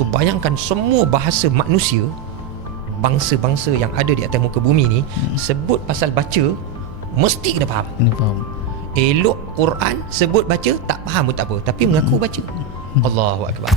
So bayangkan semua bahasa manusia, bangsa-bangsa yang ada di atas muka bumi ni, sebut pasal baca mesti kena faham. Kena faham. Elok Quran sebut baca tak faham pun tak apa, tapi mengaku baca. Allahu Akbar.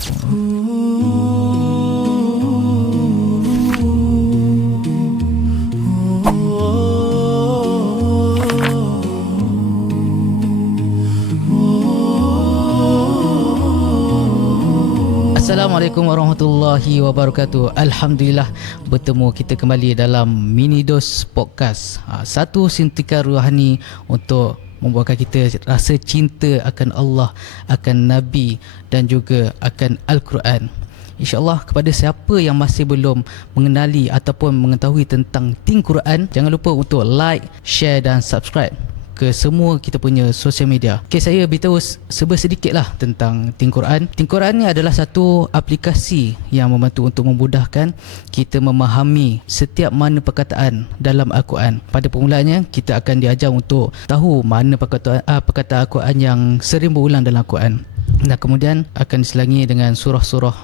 Assalamualaikum warahmatullahi wabarakatuh. Alhamdulillah bertemu kita kembali dalam Mini Dos Podcast. Satu suntikan rohani untuk membuatkan kita rasa cinta akan Allah, akan Nabi dan juga akan Al-Quran. InsyaAllah kepada siapa yang masih belum mengenali ataupun mengetahui tentang Think Quran, jangan lupa untuk like, share dan subscribe ke semua kita punya sosial media. Okay, saya beritahu sedikit lah tentang Think Quran. Think Quran ni adalah satu aplikasi yang membantu untuk memudahkan kita memahami setiap makna perkataan dalam Al-Quran. Pada permulaannya, kita akan diajar untuk tahu makna perkataan Al-Quran yang sering berulang dalam Al-Quran. Dan kemudian akan diselangi dengan surah-surah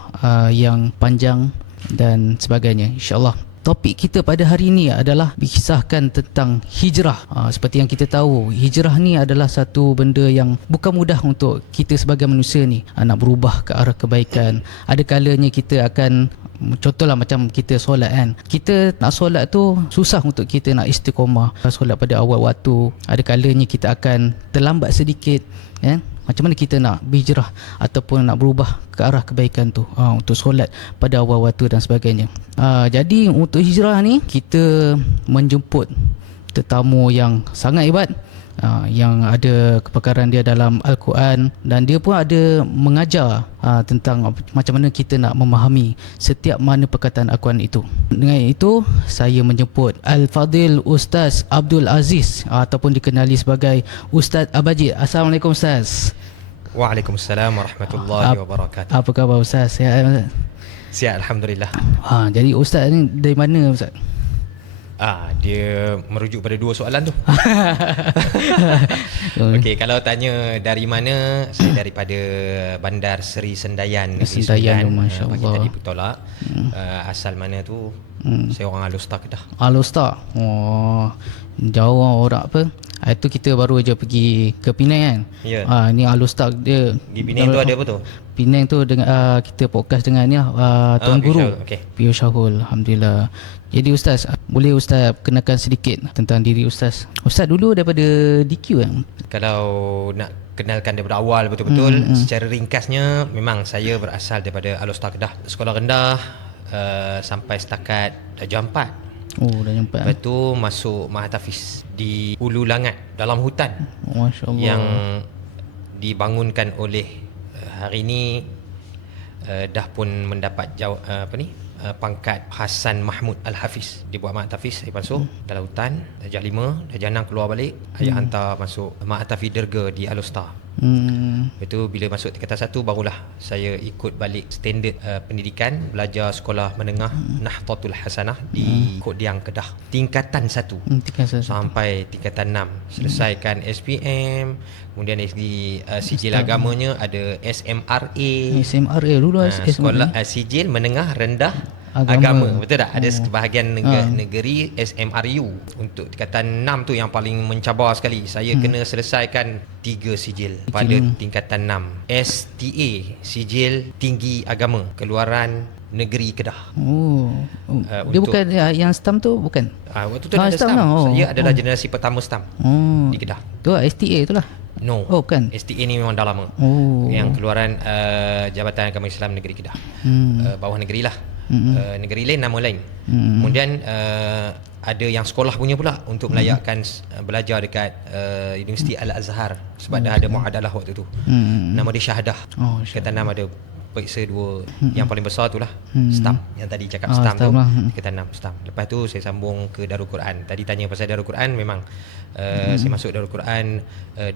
yang panjang dan sebagainya, insyaAllah. Topik kita pada hari ini adalah berkisahkan tentang hijrah. Seperti yang kita tahu, hijrah ni adalah satu benda yang bukan mudah untuk kita sebagai manusia ni nak berubah ke arah kebaikan. Ada kalanya kita akan, contohlah macam kita solat kan, kita nak solat tu susah untuk kita nak istiqamah solat pada awal waktu. Ada kalanya kita akan terlambat sedikit kan. Macam mana kita nak berhijrah ataupun nak berubah ke arah kebaikan tu, untuk solat pada awal waktu dan sebagainya. Jadi untuk hijrah ni, kita menjemput tetamu yang sangat hebat, yang ada kepakaran dia dalam Al-Quran, dan dia pun ada mengajar tentang macam mana kita nak memahami setiap makna perkataan Al-Quran itu. Dengan itu, saya menjemput Al-Fadil Ustaz Abdul Aziz, ataupun dikenali sebagai Ustaz Abajid. Assalamualaikum Ustaz. Waalaikumsalam warahmatullahi wabarakatuh. Apa khabar Ustaz? Sihat, Alhamdulillah. Jadi Ustaz ni dari mana Ustaz? Dia merujuk pada dua soalan tu. Okey, kalau tanya dari mana, saya daripada Bandar Seri Sendayan, Negeri Sembilan. Pagi tadi bertolak. Asal mana tu? Saya orang Alor Star Kedah. Alor Star. Oh, jauh orang apa? Itu kita baru aja pergi ke Penang kan. Ya. Ni Alor Star dia. Di Penang tu ada apa tu? Penang tu dengan kita podcast dengan ni Tuan Guru. Okay. Pio Syahul. Alhamdulillah. Jadi Ustaz, boleh Ustaz kenalkan sedikit tentang diri Ustaz? Ustaz dulu daripada DQ kan? Kalau nak kenalkan daripada awal betul-betul, secara ringkasnya, memang saya berasal daripada Alor Star Kedah. Sekolah rendah sampai setakat darjah 4. Oh, dah nyampe. Lepas tu masuk Mahatafis di Hulu Langat, dalam hutan. Masya Allah. Yang dibangunkan oleh hari ini dah pun mendapat pangkat Hasan Mahmud Al-Hafiz. Dia buat Mahatafis, saya masuk dalam hutan, darjah 5, darjah 6 keluar balik. Ayah hantar masuk Mahatafis Derga di Alor Star. Lepas tu bila masuk tingkatan 1, barulah saya ikut balik standard pendidikan, belajar sekolah menengah Nahdlatul Hasanah di Kodiang, Kedah. Tingkatan 1 sampai tingkatan 6. Selesaikan SPM, kemudian di sijil agamanya ada SMRA. SMRA dulu sekolah sijil menengah rendah agama. Betul tak? Ada sebahagian negeri SMRU. Untuk tingkatan 6 tu yang paling mencabar sekali. Saya kena selesaikan 3 sijil pada tingkatan 6. STA, Sijil Tinggi Agama, Keluaran Negeri Kedah. Dia bukan yang STAM tu bukan? Waktu tu ada STAM. Saya adalah generasi pertama STAM di Kedah. Tu STA tu lah. No. Bukan. STA ni memang dah lama. Yang Keluaran Jabatan Agama Islam Negeri Kedah. Bawah negeri lah. Negeri lain, nama lain. Kemudian ada yang sekolah punya pula untuk melayakkan belajar dekat Universiti Al-Azhar, sebab dah ada muadalah waktu tu. Nama dia Syahadah. Tingkatan 6 ada periksa 2. Yang paling besar tu lah STAM. Yang tadi cakap STAM tu lah. Tingkatan 6 STAM. Lepas tu saya sambung ke Darul Quran. Tadi tanya pasal Darul Quran, memang saya masuk Darul Quran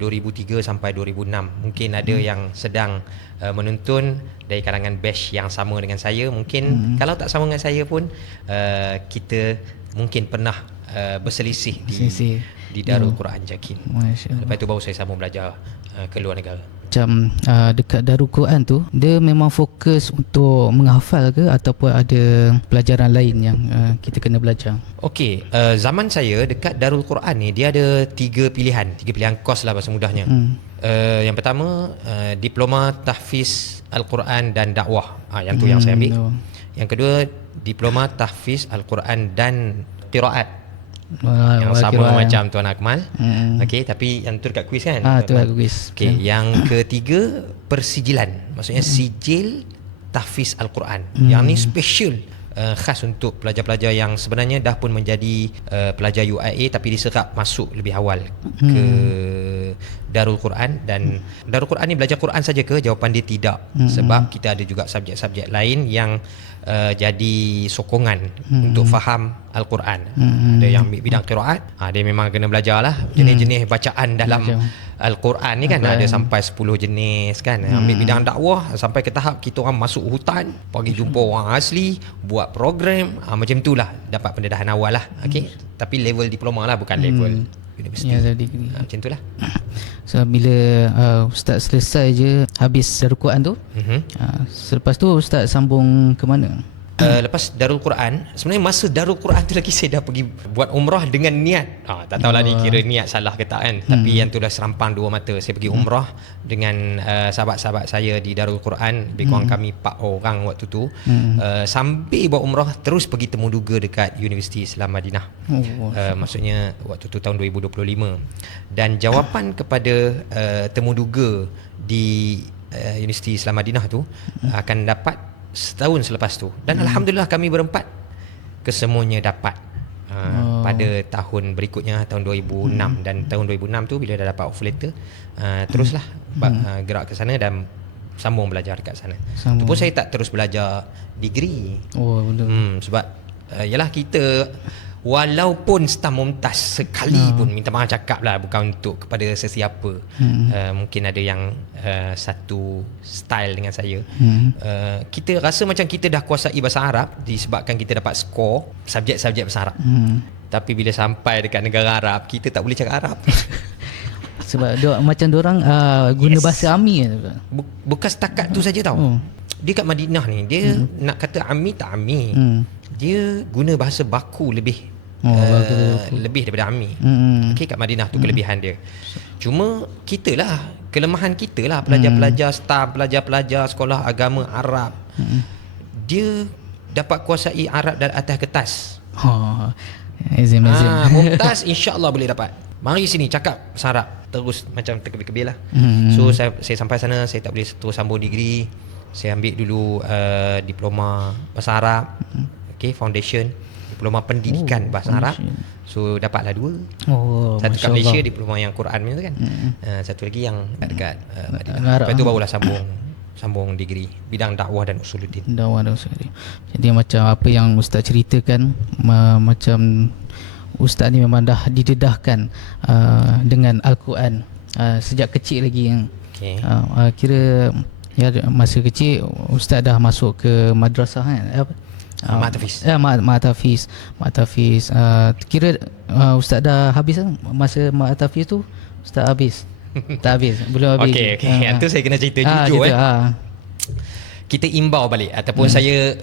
2003 sampai 2006. Mungkin ada yang sedang menuntun dari kalangan batch yang sama dengan saya. Mungkin kalau tak sama dengan saya pun, kita mungkin pernah berselisih di Darul Quran Jakin. Lepas tu baru saya sambung belajar ke luar negara. macam dekat Darul Quran tu, dia memang fokus untuk menghafal ke ataupun ada pelajaran lain yang kita kena belajar? Okey, zaman saya dekat Darul Quran ni dia ada tiga pilihan kos lah bahasa mudahnya. Yang pertama diploma tahfiz Al-Quran dan dakwah. Yang tu yang saya ambil. Yang kedua diploma tahfiz Al-Quran dan qiraat. Yang sama Quran macam Tuan Akmal. Okey, tapi yang tu dekat kuis kan? Tu dekat kuis. Okey, yang ketiga persijilan. Maksudnya sijil tahfiz Al-Quran. Yang ni special, khas untuk pelajar-pelajar yang sebenarnya dah pun menjadi pelajar UIA tapi diserap masuk lebih awal ke Darul Quran. Dan Darul Quran ni belajar Quran saja ke? Jawapan dia tidak. Sebab kita ada juga subjek-subjek lain yang jadi sokongan untuk faham Al-Quran. Ada yang ambil bidang qiraat, dia memang kena belajar lah jenis-jenis bacaan dalam Al-Quran ni kan. Ada sampai 10 jenis kan. Ambil bidang dakwah sampai ke tahap kita orang masuk hutan, pergi jumpa orang asli, buat program, macam tu lah, dapat pendedahan awal lah. Okay? Tapi level diploma lah, bukan level universiti. Macam tu lah. So bila Ustaz selesai je habis Darul Quran tu, selepas tu Ustaz sambung ke mana? Lepas Darul Quran, sebenarnya masa Darul Quran tu lagi saya dah pergi buat umrah dengan niat, tak tahulah ni kira niat salah ke tak kan. Tapi yang tu dah serampang dua mata. Saya pergi umrah dengan sahabat-sahabat saya di Darul Quran, lebih kurang kami 4 orang waktu tu. Sambil buat umrah terus pergi temuduga dekat Universiti Islam Madinah. Maksudnya waktu tu tahun 2025. Dan jawapan kepada temuduga di Universiti Islam Madinah tu akan dapat setahun selepas tu. Dan alhamdulillah kami berempat kesemuanya dapat pada tahun berikutnya, tahun 2006. Dan tahun 2006 tu bila dah dapat offer letter, teruslah gerak ke sana dan sambung belajar dekat sana. Tu pun saya tak terus belajar degree. Sebab yalah, kita walaupun stam mumtaz sekali pun, minta maaf cakap lah, bukan untuk kepada sesiapa. Mungkin ada yang satu style dengan saya. Kita rasa macam kita dah kuasai bahasa Arab disebabkan kita dapat skor subjek-subjek bahasa Arab. Tapi bila sampai dekat negara Arab, kita tak boleh cakap Arab. Sebab macam diorang guna bahasa Ami. Bukan setakat tu saja tau. Dia kat Madinah ni, dia nak kata Ami tak Ami. Dia guna bahasa baku lebih lebih daripada Ami. Okay, kat Madinah tu kelebihan dia. Cuma kita lah, kelemahan kita lah, pelajar-pelajar STAM, pelajar-pelajar sekolah agama Arab, dia dapat kuasai Arab dan atas kertas. Mumtaz insya-Allah boleh dapat. Mari sini cakap bahasa Arab, terus macam terkebil-kebil lah. So saya sampai sana, saya tak boleh terus sambung degree. Saya ambil dulu diploma bahasa Arab, foundation, diploma pendidikan bahasa Arab. So dapatlah 2. Satu kat Malaysia, diploma yang Quran punya tu kan. Satu lagi yang dekat Madinah. Lepas tu barulah sambung degree bidang dakwah dan usuluddin. Jadi macam apa yang Ustaz ceritakan, macam Ustaz ni memang dah didedahkan dengan Al-Quran sejak kecil lagi. Kira masa kecil Ustaz dah masuk ke madrasah kan? Mak Tafiz. Kira Ustaz dah habis masa Mak Tafiz tu? Ustaz habis? Tak habis, belum habis. Okey. Itu saya kena cerita jujur. Kita imbau balik ataupun saya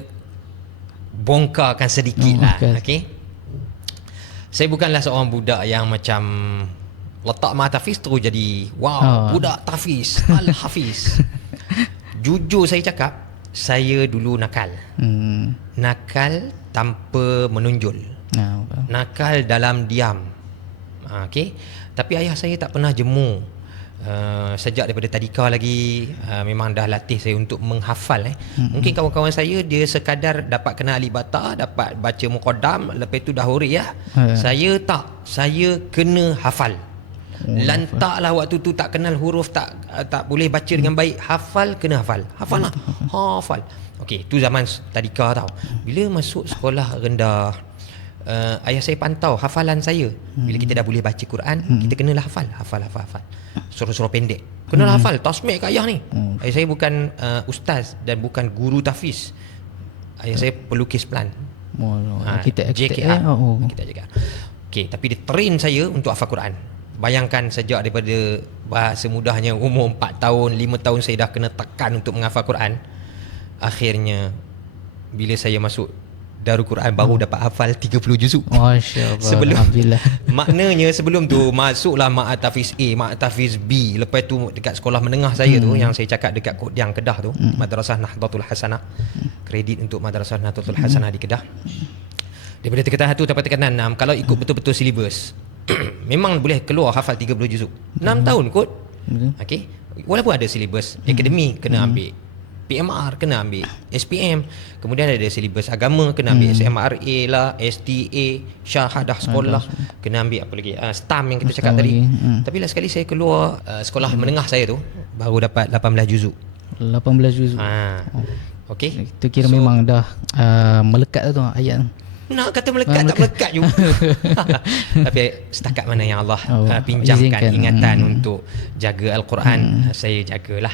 bongkarkan sedikit lah. Okey. Saya bukanlah seorang budak yang macam letak Mak Tafiz terus jadi budak Tafiz, Al-Hafiz. Jujur saya cakap, saya dulu nakal. Nakal tanpa menonjol. Nakal dalam diam. Okey. Tapi ayah saya tak pernah jemu. Sejak daripada tadika lagi memang dah latih saya untuk menghafal. Mungkin kawan-kawan saya dia sekadar dapat kenal alif bata, dapat baca muqaddam, lepas tu dah huruf ya. Saya tak. Saya kena hafal. Lantaklah waktu tu tak kenal huruf, tak boleh baca dengan baik. Kena hafal lah. Hafal. Okey, tu zaman tadika tau. Bila masuk sekolah rendah, ayah saya pantau hafalan saya. Bila kita dah boleh baca Quran, kita kenalah hafal. Surah-surah pendek kenalah hafal. Tasmih kat ayah ni. Ayah saya bukan ustaz dan bukan guru tahfiz. Ayah saya pelukis plan. JKR. Kita JKR. Okey, tapi dia train saya untuk hafal Quran. bayangkan sejak daripada bahasa mudahnya umur 4 tahun 5 tahun saya dah kena tekan untuk menghafal Quran. Akhirnya bila saya masuk Darul Quran baru dapat hafal 30 juzuk. Masya-Allah. Sebelum, Alhamdulillah. maknanya sebelum tu masuklah Ma'at Tafiz A, Ma'at Tafiz B. Lepas tu dekat sekolah menengah saya tu yang saya cakap dekat Kodiang Kedah tu, Madrasah Nahdlatul Hasanah. Kredit untuk Madrasah Nahdlatul Hasanah di Kedah. Daripada tingkatan 1 sampai tingkatan 6 kalau ikut betul-betul silibus memang boleh keluar hafal 30 juzuk. 6 tahun kot. Okey. Walaupun ada silibus akademik kena ambil, PMR kena ambil, SPM, kemudian ada silibus agama kena ambil SMRA lah, STA, syahadah sekolah kena ambil apa lagi, STAM yang kita cakap tadi. Tapi last sekali saya keluar sekolah menengah saya tu baru dapat 18 juzuk. 18 juzuk. Okey. Itu kira memang dah melekat tu ayat. Nak kata melekat tak melekat juga. Tapi setakat mana yang Allah pinjamkan ingatan untuk jaga Al-Quran, saya jagalah.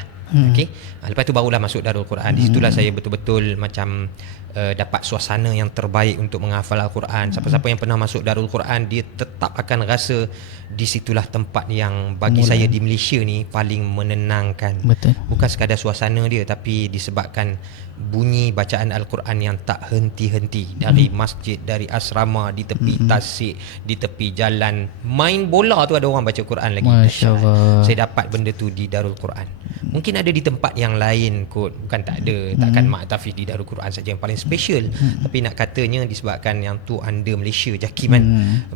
Okey. Lepas tu barulah masuk Darul Quran. Di situlah saya betul-betul macam dapat suasana yang terbaik untuk menghafal Al-Quran. Siapa-siapa yang pernah masuk Darul Quran, dia tetap akan rasa di situlah tempat yang bagi saya di Malaysia ni paling menenangkan. Betul. Bukan sekadar suasana dia, tapi disebabkan bunyi bacaan Al-Quran yang tak henti-henti dari masjid, dari asrama, di tepi tasik, di tepi jalan, main bola tu ada orang baca Quran lagi. Masya-Allah. Saya dapat benda tu di Darul Quran. Mungkin ada di tempat yang lain kot, bukan tak ada. Takkan Mak Tafiz di Darul Quran saja yang paling special. Tapi nak katanya disebabkan yang tu under Malaysia JAKIM kan.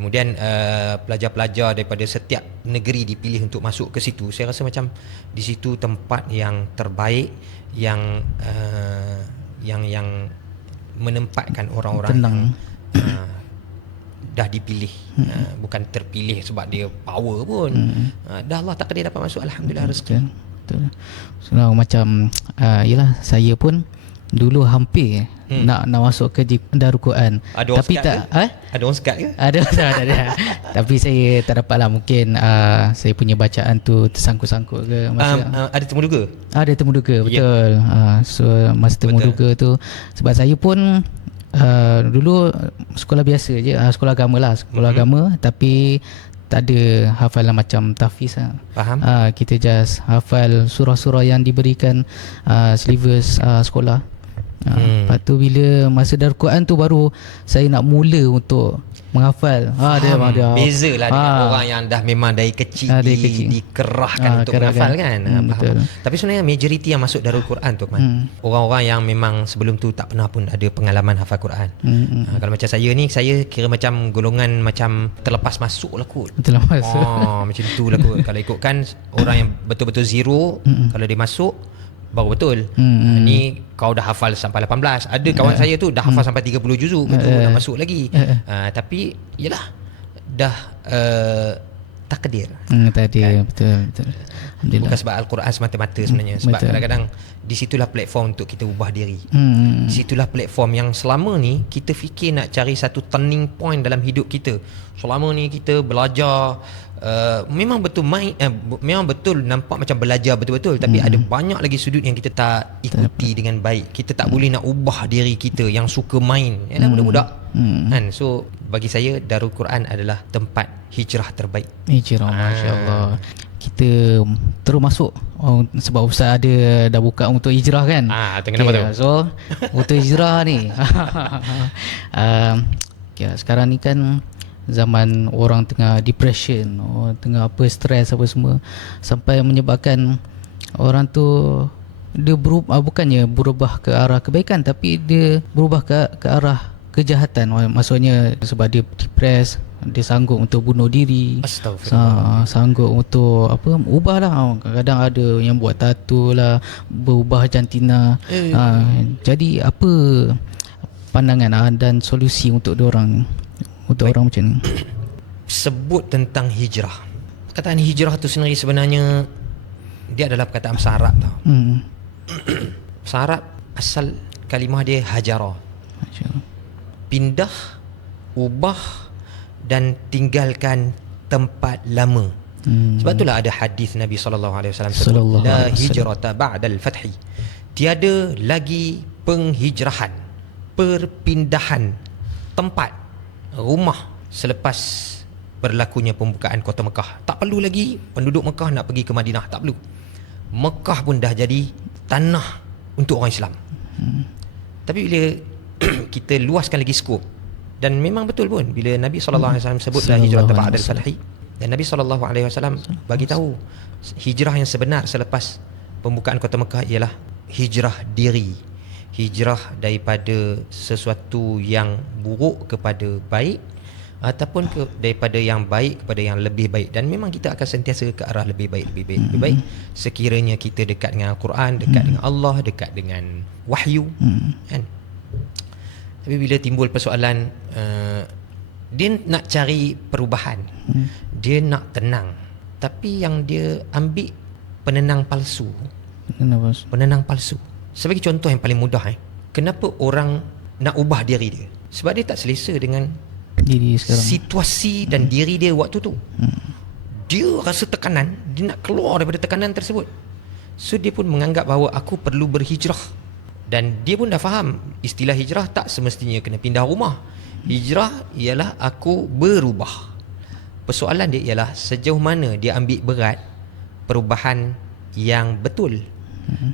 Kemudian pelajar-pelajar daripada setiap negeri dipilih untuk masuk ke situ. Saya rasa macam di situ tempat yang terbaik yang menempatkan orang-orang tenang, yang dah dipilih, bukan terpilih sebab dia power pun. Dah Allah takdir dapat masuk, alhamdulillah rezeki. Betul. So, macam yalah saya pun dulu hampir nak masuk ke Darul Quran. Ada tapi tak Ada orang sekat ke? Ada. Tapi saya tak dapat lah. Mungkin saya punya bacaan tu tersangkut-sangkut ke masa ada temu duga? Ada temu duga, betul. So masa temu duga tu, sebab saya pun dulu sekolah biasa je, sekolah agama lah, sekolah agama, tapi tak ada hafalan macam tahfiz lah. Faham. Kita just hafal surah-surah yang diberikan silibus sekolah. Lepas tu bila masa Darul Quran tu baru saya nak mula untuk menghafal. Dia beza lah dengan orang yang dah memang dari kecil, dikerahkan untuk menghafal kan. Faham. Tapi sebenarnya majoriti yang masuk Darul Quran tu kan, orang-orang yang memang sebelum tu tak pernah pun ada pengalaman hafal Quran. Kalau macam saya ni, saya kira macam golongan macam terlepas masuk lah kot. Terlepas masuk. Macam tu lah kot. Kalau ikutkan orang yang betul-betul zero, kalau dia masuk baru betul. Ni kau dah hafal sampai 18. Ada kawan saya tu dah hafal sampai 30 juzuk, betul nak masuk lagi. Tapi yalah dah takdir. Takdir, betul. Bukan sebab Al-Quran semata-mata sebenarnya. Sebab kadang-kadang di situlah platform untuk kita ubah diri. Di situlah platform yang selama ni kita fikir nak cari satu turning point dalam hidup kita. Selama ni kita belajar, memang betul memang betul nampak macam belajar betul-betul, tapi ada banyak lagi sudut yang kita tak ikuti dengan baik. Kita tak boleh nak ubah diri kita yang suka main, budak-budak kan. So bagi saya Darul Quran adalah tempat hijrah terbaik. Hijrah, masya-Allah. Kita terus masuk sebab Ustaz ada dah buka untuk hijrah kan. Kenapa tu? So untuk hijrah ni sekarang ni kan zaman orang tengah depression, tengah apa, stres apa semua, sampai menyebabkan orang tu dia berubah, bukannya berubah ke arah kebaikan, tapi dia berubah ke arah kejahatan. Maksudnya sebab dia depres, dia sanggup untuk bunuh diri, sanggup untuk ubahlah. Kadang-kadang ada yang buat tattoo lah, berubah jantina. Jadi apa pandangan dan solusi untuk diorang, untuk orang macam ni? Sebut tentang hijrah. Perkataan hijrah tu sendiri sebenarnya dia adalah perkataan bahasa Arab tau. Bahasa Arab asal kalimah dia hajara. Pindah, ubah dan tinggalkan tempat lama. Sebab itulah ada hadis Nabi SAW sebut, la hijrata ba'dal fathi. Tiada lagi penghijrahan, perpindahan tempat, rumah selepas berlakunya pembukaan kota Mekah. Tak perlu lagi penduduk Mekah nak pergi ke Madinah, tak perlu. Mekah pun dah jadi tanah untuk orang Islam. Tapi bila kita luaskan lagi skop, dan memang betul pun bila Nabi SAW sebutlah hijrah ba'dal fathi, dan Nabi SAW bagi tahu hijrah yang sebenar selepas pembukaan kota Mekah ialah hijrah diri, hijrah daripada sesuatu yang buruk kepada baik, ataupun daripada yang baik kepada yang lebih baik. Dan memang kita akan sentiasa ke arah lebih baik, lebih baik, lebih baik sekiranya kita dekat dengan Al-Quran, dekat dengan Allah, dekat dengan wahyu, kan. Tapi bila timbul persoalan, dia nak cari perubahan, dia nak tenang, tapi yang dia ambil penenang palsu. Penenang palsu. Sebagai contoh yang paling mudah, kenapa orang nak ubah diri dia? Sebab dia tak selesa dengan diri sekarang, situasi dan diri dia waktu tu. Dia rasa tekanan, dia nak keluar daripada tekanan tersebut. So dia pun menganggap bahawa aku perlu berhijrah. Dan dia pun dah faham istilah hijrah tak semestinya kena pindah rumah. Hijrah ialah aku berubah. Persoalan dia ialah sejauh mana dia ambil berat perubahan yang betul,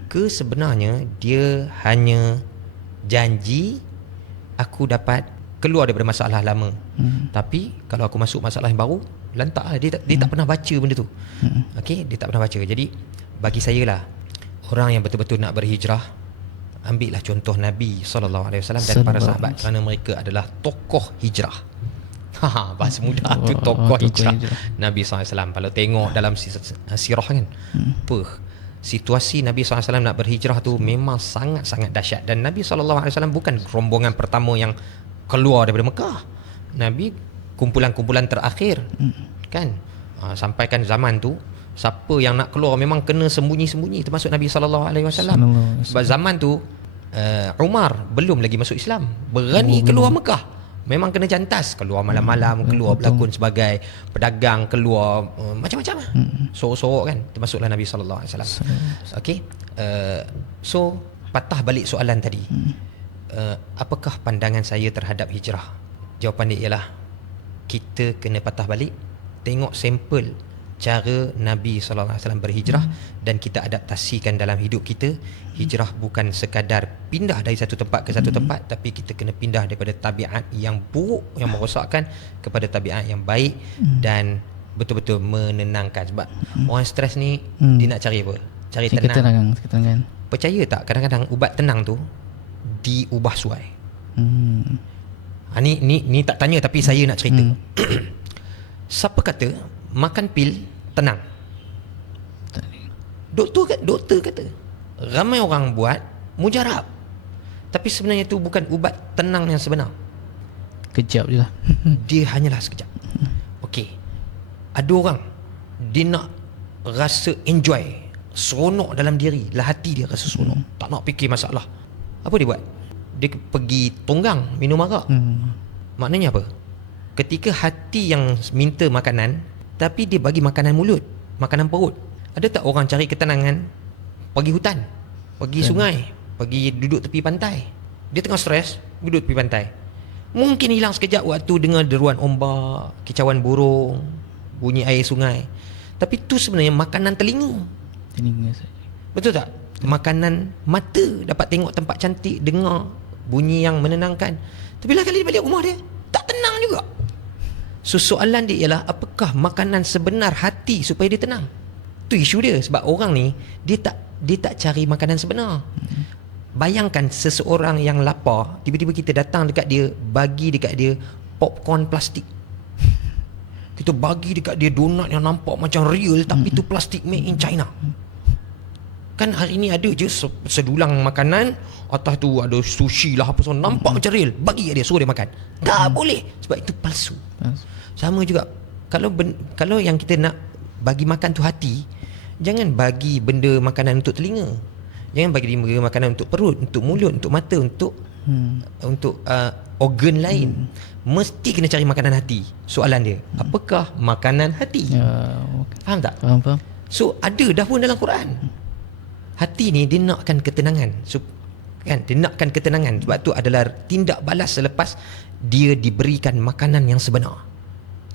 ke sebenarnya dia hanya janji aku dapat keluar daripada masalah lama. Tapi kalau aku masuk masalah yang baru, lantak lah. Dia tak pernah baca benda tu. Okay, dia tak pernah baca. Jadi bagi saya lah, orang yang betul-betul nak berhijrah, ambillah contoh Nabi SAW dan para sahabat, kerana mereka adalah tokoh hijrah. Bahasa mudah tu, tokoh hijrah. Nabi SAW, kalau tengok dalam sirah kan, situasi Nabi SAW nak berhijrah tu memang sangat-sangat dahsyat. Dan Nabi SAW bukan rombongan pertama yang keluar daripada Mekah. Nabi kumpulan-kumpulan terakhir, kan. Sampaikan zaman tu, siapa yang nak keluar memang kena sembunyi-sembunyi, termasuk Nabi SAW. Sebab zaman tu Umar belum lagi masuk Islam, berani keluar Mekah, memang kena jantas, keluar malam-malam, keluar berlakon sebagai pedagang, keluar macam-macam lah, sorok-sorok kan, termasuklah Nabi SAW. Okay, so patah balik soalan tadi, apakah pandangan saya terhadap hijrah? Jawapan dia ialah kita kena patah balik, tengok sampel cara Nabi SAW berhijrah, dan kita adaptasikan dalam hidup kita. Hijrah bukan sekadar pindah dari satu tempat ke satu tempat, tapi kita kena pindah daripada tabiat yang buruk, yang merosakkan, kepada tabiat yang baik dan betul-betul menenangkan. Sebab orang stres ni, dia nak cari apa? Cari tenang. Ketenangan. Percaya tak, kadang-kadang ubat tenang tu diubah suai. Ni tak tanya, tapi saya nak cerita. Siapa kata makan pil tenang? Doktor kata. Ramai orang buat mujarab, tapi sebenarnya itu bukan ubat tenang yang sebenar. Kejap je lah. Dia hanyalah sekejap. Okey, ada orang dia nak rasa enjoy, seronok dalam diri, lah hati dia rasa seronok, tak nak fikir masalah. Apa dia buat? Dia pergi tonggang minum arak. Maknanya apa? Ketika hati yang minta makanan, tapi dia bagi makanan mulut, makanan perut. Ada tak orang cari ketenangan pergi hutan, pergi sungai, pergi duduk tepi pantai? Dia tengah stres, duduk tepi pantai, mungkin hilang sekejap waktu dengar deruan ombak, kicauan burung, bunyi air sungai. Tapi tu sebenarnya makanan telinga saja. Betul tak? Makanan mata, dapat tengok tempat cantik, dengar bunyi yang menenangkan. Tapi bila kali balik rumah dia, tak tenang juga. So soalan dia ialah, apakah makanan sebenar hati supaya dia tenang? Tu isu dia. Sebab orang ni dia tak cari makanan sebenar. Bayangkan seseorang yang lapar, tiba-tiba kita datang dekat dia, bagi dekat dia popcorn plastik. Kita bagi dekat dia donat yang nampak macam real, tapi tu plastik made in China. Kan hari ni ada je sedulang makanan, atas tu ada sushi lah apa semua, nampak macam real, bagi dia, suruh dia makan. Tak boleh, sebab itu palsu. Sama juga, kalau yang kita nak bagi makan tu hati, jangan bagi benda makanan untuk telinga, jangan bagi benda makanan untuk perut, untuk mulut, untuk mata, untuk organ lain. Mesti kena cari makanan hati. Soalan dia, apakah makanan hati? Faham tak? Faham. So ada dah pun dalam Quran. Hati ni dia nakkan ketenangan. So, kan, dia nakkan ketenangan. Sebab tu adalah tindak balas selepas dia diberikan makanan yang sebenar.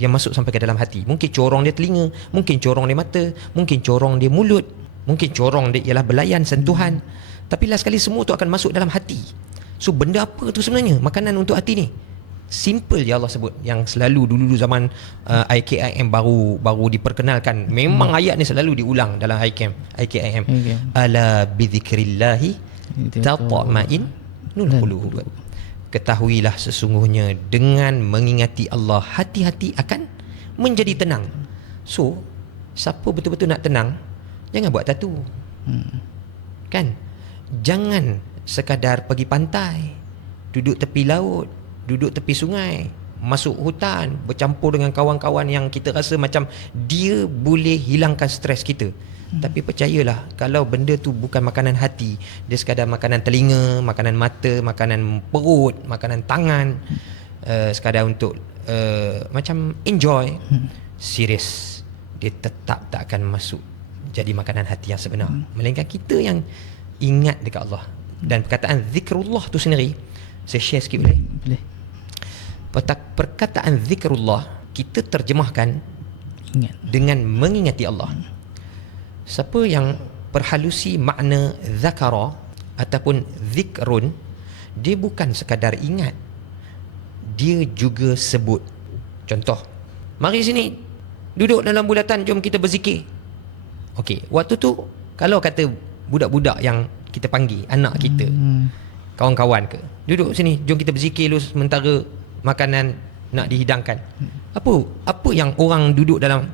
dia masuk sampai ke dalam hati. Mungkin corong dia telinga, mungkin corong dia mata, mungkin corong dia mulut, mungkin corong dia ialah belayan, sentuhan. Tapi last sekali semua tu akan masuk dalam hati. So benda apa tu sebenarnya makanan untuk hati ni? Simple je Allah sebut. Yang selalu dulu zaman IKIM baru diperkenalkan. Memang ayat ni selalu diulang dalam IKIM. Ala bidzikrillahi tatma'innul qulub. Ketahuilah sesungguhnya dengan mengingati Allah, hati-hati akan menjadi tenang. So siapa betul-betul nak tenang, jangan buat tatu. Kan? Jangan sekadar pergi pantai, duduk tepi laut, duduk tepi sungai, masuk hutan, bercampur dengan kawan-kawan yang kita rasa macam dia boleh hilangkan stres kita. Tapi percayalah, kalau benda tu bukan makanan hati, dia sekadar makanan telinga, makanan mata, makanan perut, makanan tangan, sekadar untuk macam enjoy, serius, dia tetap tak akan masuk jadi makanan hati yang sebenar. Melainkan kita yang ingat dekat Allah. Dan perkataan zikrullah tu sendiri, saya share sikit boleh? Boleh. Perkataan zikrullah kita terjemahkan Ingat. dengan mengingati Allah. Siapa yang perhalusi makna zakara ataupun zikrun, dia bukan sekadar ingat, dia juga sebut. Contoh, mari sini duduk dalam bulatan, jom kita berzikir. Okey, waktu tu kalau kata budak-budak yang kita panggil, anak kita, kawan-kawan ke, duduk sini, jom kita berzikir dulu sementara makanan nak dihidangkan. Apa yang orang duduk dalam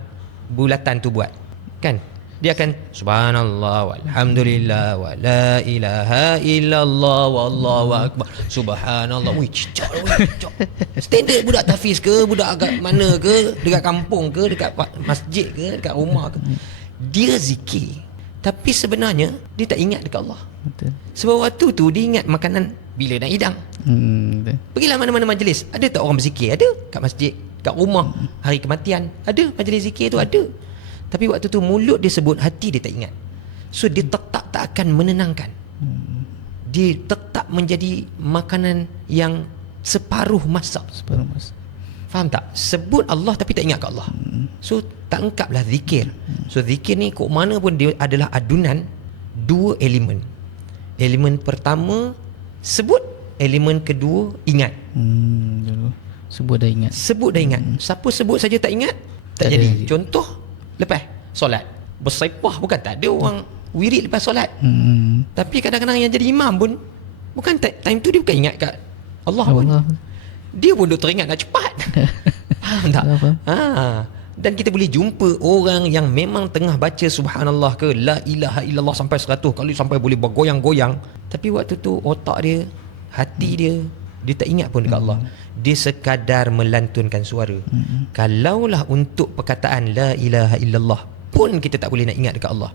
bulatan tu buat? Kan? Dia akan subhanallah walhamdulillah wa la ilaha illallah wallahu akbar. Subhanallah. Wih, cicak. Standard budak tahfiz ke, budak agak mana ke, dekat kampung ke, dekat masjid ke, dekat rumah ke, dia zikir. Tapi sebenarnya dia tak ingat dekat Allah. Betul. Sebab waktu tu dia ingat makanan bila nak hidang. Betul. Pergilah mana-mana majlis, ada tak orang berzikir? Ada. Kat masjid, kat rumah, hari kematian, ada majlis zikir tu, ada. Tapi waktu tu mulut dia sebut, hati dia tak ingat. So dia tetap tak akan menenangkan. Dia tetap menjadi makanan yang separuh masak. Faham tak? Sebut Allah tapi tak ingat kat Allah. So tak engkaplah zikir. So zikir ni kok mana pun dia adalah adunan dua elemen. Elemen pertama sebut, elemen kedua ingat. Sebut dah ingat. Sebut dah ingat. Siapa sebut saja tak ingat, tak jadi. Contoh, lepas solat bersepah, bukan tak ada orang wirid lepas solat. Tapi kadang-kadang yang jadi imam pun bukan time tu dia bukan ingat kat Allah pun. Dia pun duk teringat nak cepat. Faham tak? Dan kita boleh jumpa orang yang memang tengah baca subhanallah ke la ilaha illallah sampai 100 kali, sampai boleh bergoyang-goyang, tapi waktu tu otak dia, hati dia tak ingat pun dekat Allah. Dia sekadar melantunkan suara. Kalaulah untuk perkataan la ilaha illallah pun kita tak boleh nak ingat dekat Allah,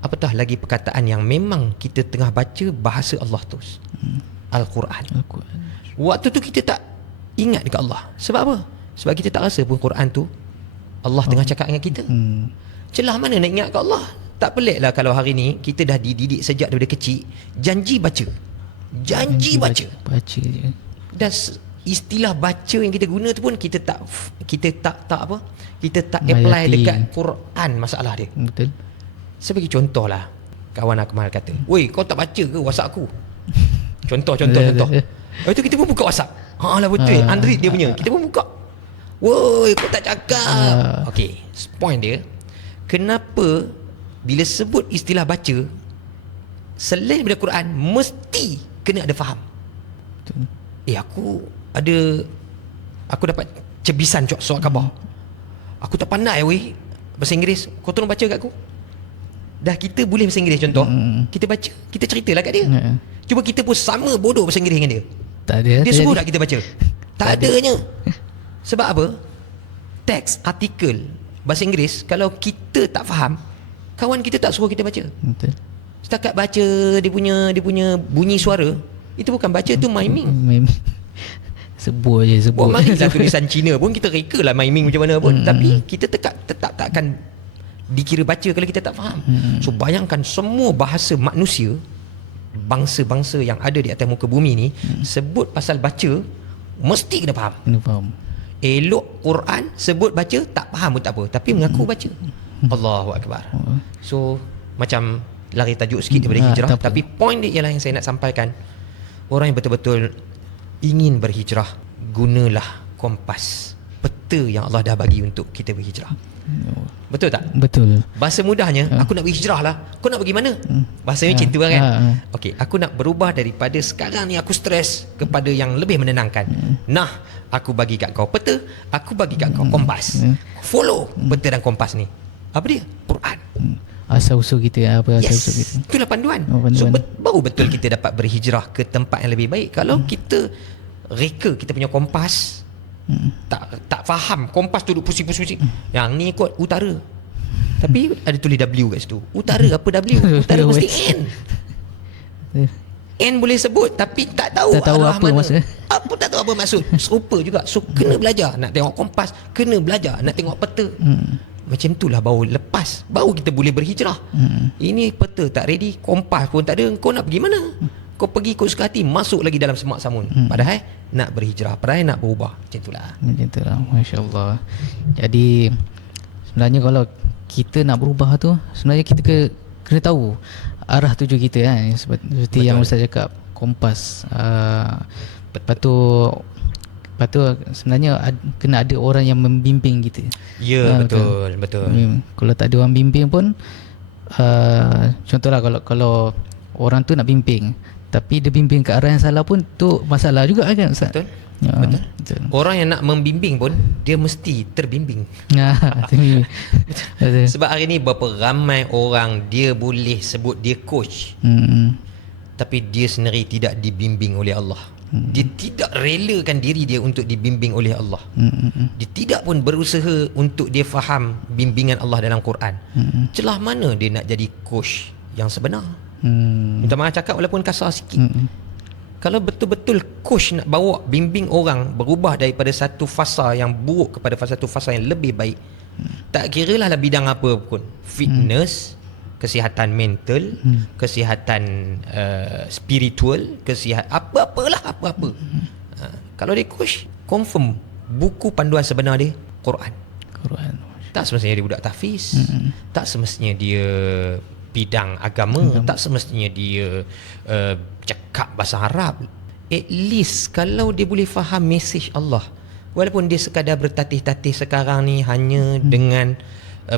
apatah lagi perkataan yang memang kita tengah baca bahasa Allah tu, Al-Quran. Waktu tu kita tak ingat dekat Allah. Sebab apa? Sebab kita tak rasa pun Quran tu Allah tengah cakap dengan kita. Celah mana nak ingat kat Allah? Tak peliklah kalau hari ni kita dah dididik sejak daripada kecil, janji baca. Janji baca. Baca je. Dan istilah baca yang kita guna tu pun kita tak apa? Kita tak apply dekat Quran masalah dia. Betul. Sebagai contoh lah, kawan Akmal kata, "Woi, kau tak baca ke WhatsApp aku?" Contoh. Lepas tu kita pun buka WhatsApp. Lah betul. Android dia punya. Kita pun buka. Woi, kau tak cakap. Okey, point dia, kenapa bila sebut istilah baca, selain daripada Quran mesti kena ada faham. Aku dapat cebisan surat khabar. Aku tak pandai weh bahasa Inggeris. Kau tolong baca kat aku. Dah kita boleh bahasa Inggeris contoh. Kita baca, kita ceritalah kat dia. Cuba kita pun sama bodoh bahasa Inggeris dengan dia. Tak ada. Dia suruh tak kita baca. Tak adanya. Sebab apa? Teks, artikel bahasa Inggeris, kalau kita tak faham, kawan kita tak suruh kita baca. Betul. Setakat baca dia punya bunyi suara, itu bukan baca, tu miming. Sebut je. Buat marilah tulisan Cina pun kita reka lah miming macam mana pun. Tapi kita tetap tak akan dikira baca kalau kita tak faham. So bayangkan semua bahasa manusia, bangsa-bangsa yang ada di atas muka bumi ni, sebut pasal baca mesti kena faham. Elok Quran sebut baca, tak faham pun tak apa, tapi mengaku baca. Allahu Akbar. So macam lari tajuk sikit daripada hijrah, tapi point dia ialah yang saya nak sampaikan, orang yang betul-betul ingin berhijrah, gunalah kompas, peta yang Allah dah bagi untuk kita berhijrah. Betul tak? Betul. Bahasa mudahnya, aku nak berhijrah lah. Kau nak pergi mana? Bahasa macam tu kan? Okey, aku nak berubah daripada sekarang ni aku stres kepada yang lebih menenangkan. Nah, aku bagi kat kau peta, aku bagi kat kau kompas. Follow peta dan kompas ni. Apa dia? Quran. Asal usul kita, apa asal usul kita. Itulah panduan. So baru betul kita dapat berhijrah ke tempat yang lebih baik. Kalau kita reka kita punya kompas, tak faham, kompas tu duduk pusing-pusing. Yang ni kot utara, tapi ada tulis W kat situ. Utara apa W? Utara mesti N. N boleh sebut tapi tak tahu arah apa mana. maksud. Apa tak tahu apa maksud. Serupa juga. So kena belajar. Nak tengok kompas, kena belajar. Nak tengok peta. Macam itulah baru lepas, baru kita boleh berhijrah. Ini peta tak ready, kompas pun tak ada, kau nak pergi mana? Kau pergi ikut suka hati, masuk lagi dalam semak samun. Padahal nak berhijrah, padahal nak berubah. Macam itulah. Masya Allah. Jadi sebenarnya kalau kita nak berubah tu, sebenarnya kita kena tahu arah tuju kita kan. Seperti yang Ustaz cakap, kompas. Lepas tu sebenarnya kena ada orang yang membimbing kita. Ya, betul. Kalau tak ada orang bimbing pun, contohlah kalau orang tu nak bimbing tapi dia bimbing ke arah yang salah pun, tu masalah juga kan Ustaz? Betul. Betul. Orang yang nak membimbing pun dia mesti terbimbing. Betul. Sebab hari ni berapa ramai orang dia boleh sebut dia coach, tapi dia sendiri tidak dibimbing oleh Allah. Dia tidak relakan diri dia untuk dibimbing oleh Allah. Dia tidak pun berusaha untuk dia faham bimbingan Allah dalam Quran. Celah mana dia nak jadi coach yang sebenar? Minta maaf cakap walaupun kasar sikit. Kalau betul-betul coach nak bawa bimbing orang berubah daripada satu fasa yang buruk kepada satu fasa yang lebih baik, tak kiralah bidang apa pun, fitness, kesihatan mental, kesihatan spiritual, kesihatan apa-apalah, apa-apa. Kalau dia coach, confirm buku panduan sebenar dia Quran. Tak semestinya dia budak tahfiz, tak semestinya dia bidang agama, tak semestinya dia cakap bahasa Arab. At least kalau dia boleh faham mesej Allah, walaupun dia sekadar bertatih-tatih sekarang ni hanya dengan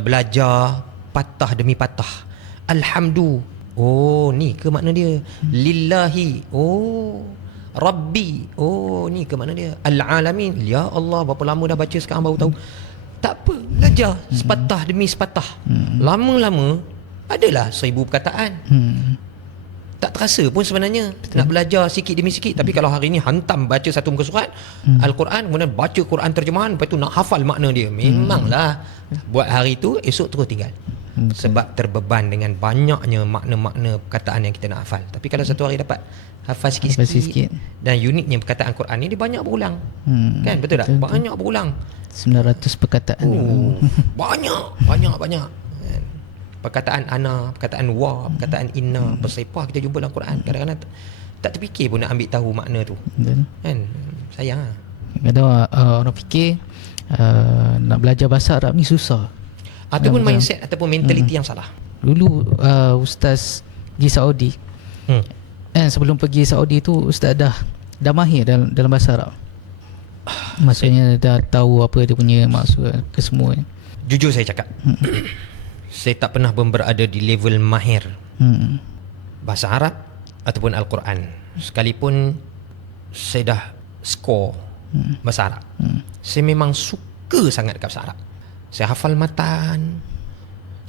belajar patah demi patah. Alhamdulillah, oh ni ke makna dia. Lillahi, oh Rabbi, oh ni ke makna dia. Al-alamin, ya Allah, berapa lama dah baca, sekarang baru tahu. Tak apa, belajar sepatah demi sepatah. Lama-lama adalah 1000 perkataan. Tak terasa pun sebenarnya. Nak belajar sikit demi sikit. Tapi kalau hari ni hantam baca satu muka surat Al-Quran, kemudian baca Quran terjemahan, lepas tu nak hafal makna dia, memanglah buat hari tu, esok terus tinggal. Sebab terbeban dengan banyaknya makna-makna perkataan yang kita nak hafal. Tapi kalau satu hari dapat hafal sikit-sikit, dan uniknya perkataan Quran ni dia banyak berulang. Kan, betul tak? Banyak berulang. 900 perkataan. Banyak. Perkataan ana, perkataan wa, perkataan inna, bersepah kita jumpa dalam Quran. Kadang-kadang tak terfikir pun nak ambil tahu makna tu. Kan? Sayang lah. Kadang orang fikir nak belajar bahasa Arab ni susah. Ataupun mindset ataupun mentaliti yang salah. Dulu Ustaz pergi Saudi. Sebelum pergi Saudi tu Ustaz dah mahir dalam bahasa Arab. Maksudnya dah tahu apa dia punya maksud kesemua. Jujur saya cakap, saya tak pernah pun berada di level mahir bahasa Arab ataupun Al-Quran. Sekalipun saya dah skor bahasa Arab, saya memang suka sangat dekat bahasa Arab. Saya hafal matan,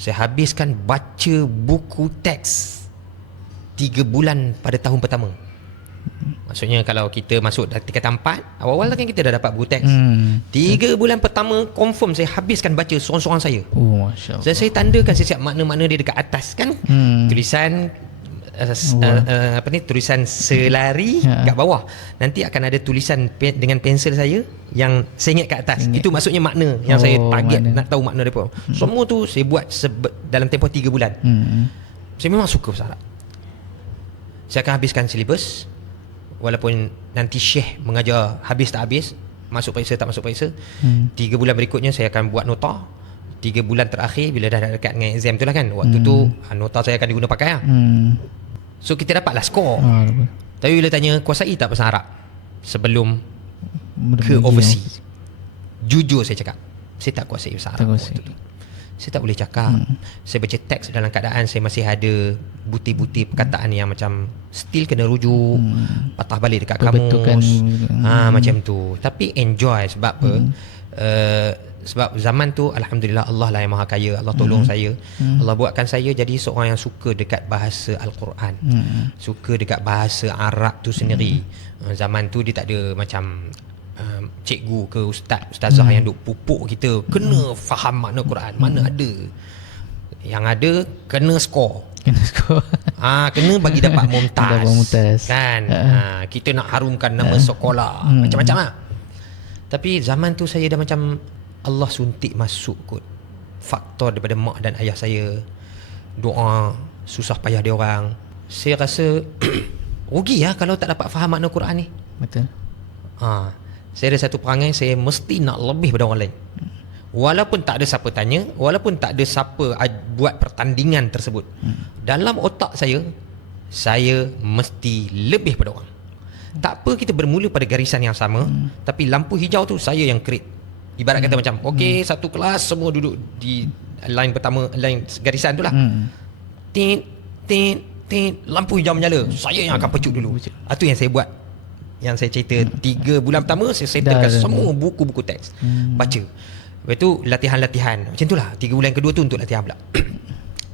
saya habiskan baca buku teks 3 bulan pada tahun pertama. Maksudnya kalau kita masuk tingkatan 4, awal-awal kan kita dah dapat buku teks. 3 bulan pertama confirm saya habiskan baca seorang-seorang saya. Masya Allah. Saya tandakan setiap makna-makna dia dekat atas kan. Tulisan tulisan selari kat bawah. Nanti akan ada tulisan dengan pensel saya yang saya ingat kat atas. Itu maksudnya makna yang saya target nak tahu makna depa. Semua tu saya buat dalam tempoh 3 bulan. Saya memang suka bahasa Arab. Saya akan habiskan silibus. Walaupun nanti Syekh mengajar habis tak habis, masuk periksa tak masuk periksa. 3 bulan berikutnya saya akan buat nota. 3 bulan terakhir bila dah dekat dengan exam tu lah kan, waktu tu nota saya akan diguna pakai lah. So kita dapatlah skor. Tapi bila tanya kuasai tak bahasa Arab sebelum ke overseas, jujur saya cakap saya tak kuasai bahasa Arab waktu tu. Saya tak boleh cakap. Saya baca teks dalam keadaan saya masih ada butir-butir perkataan yang macam still kena rujuk, patah balik dekat kamus. Macam tu. Tapi enjoy sebab apa? Sebab zaman tu alhamdulillah Allah lah yang maha kaya. Allah tolong saya. Allah buatkan saya jadi seorang yang suka dekat bahasa Al-Quran. Suka dekat bahasa Arab tu sendiri. Zaman tu dia tak ada macam cikgu ke ustazah yang duk pupuk kita kena faham makna Quran. Mana ada. Yang ada kena skor. Kena bagi dapat mumtaz. Kan? Kita nak harumkan nama sekolah. Macam-macam lah. Tapi zaman tu saya dah macam Allah suntik masuk kot faktor daripada mak dan ayah saya. Doa susah payah dia orang. Saya rasa rugi lah kalau tak dapat faham makna Quran ni. Betul. Saya ada satu perangai, saya mesti nak lebih pada orang lain. Walaupun tak ada siapa tanya, walaupun tak ada siapa buat pertandingan tersebut. Dalam otak saya mesti lebih pada orang. Tak apa kita bermula pada garisan yang sama, tapi lampu hijau tu saya yang create. Ibarat kata macam, okey, satu kelas semua duduk di line pertama, line garisan tu lah. Tin, lampu hijau menyala. Saya yang akan pecut dulu. Itu yang saya buat. Yang saya cerita 3 bulan pertama saya settlekan semua buku-buku teks, baca. Lepas tu latihan-latihan. Macam tu lah 3 bulan kedua tu untuk latihan pula.